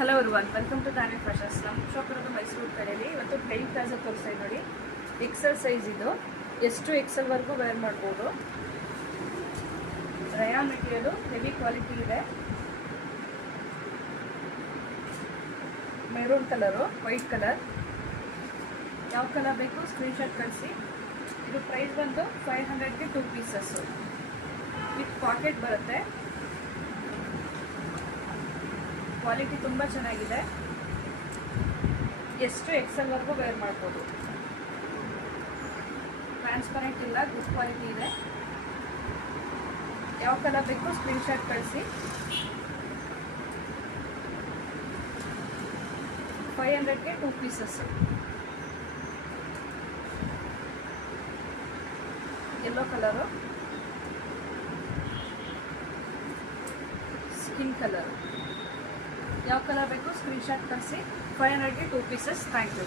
Hello everyone, welcome to ತಾನೇ fashions. ನಮ್ಮ shop ಇರೋದು ಮೈಸೂರು ಕಡೆಯಲ್ಲಿ. ಇವತ್ತು ಪ್ಲೈನ್ ಪ್ಲಾಜೋ ತೋರಿಸ್ತಾ ನೋಡಿ. ಎಕ್ಸೆಲ್ ಸೈಜ್ ಇದು, ಎಷ್ಟು ಎಕ್ಸೆಲ್ವರೆಗೂ ವೇರ್ ಮಾಡ್ಬೋದು. ರಯಾನ್ ಮೆಟೀರಿಯಲು ಹೆವಿ ಕ್ವಾಲಿಟಿ ಇದೆ. Maroon colour, white colour. ಯಾವ ಕಲರ್ ಬೇಕು ಸ್ಕ್ರೀನ್ಶಾಟ್ ಕಳಿಸಿ. ಇದು ಪ್ರೈಸ್ ಬಂದು 500ಗೆ 2 ಪೀಸಸ್ಸು ವಿತ್ ಪಾಕೆಟ್ ಬರುತ್ತೆ. ಕ್ವಾಲಿಟಿ ತುಂಬ ಚೆನ್ನಾಗಿದೆ. ಎಷ್ಟು ಎಕ್ಸೆಲ್ವರೆಗೂ ವೇರ್ ಮಾಡ್ಬೋದು. ಟ್ರಾನ್ಸ್ಪರೆಂಟ್ ಇಲ್ಲ, ಗುಡ್ ಕ್ವಾಲಿಟಿ ಇದೆ. ಯಾವ ಕಲರ್ ಬೇಕು ಸ್ಕ್ರೀನ್ಶಾಟ್ ಕಳಿಸಿ. 500ಗೆ 2 pieces. Yellow colour, skin colour. ಯಾವ ಕಲರ್ ಬೇಕು ಸ್ಕ್ರೀನ್ಶಾಟ್ ಕಳಿಸಿ. 500ಗೆ 2 ಪೀಸಸ್. Thank you.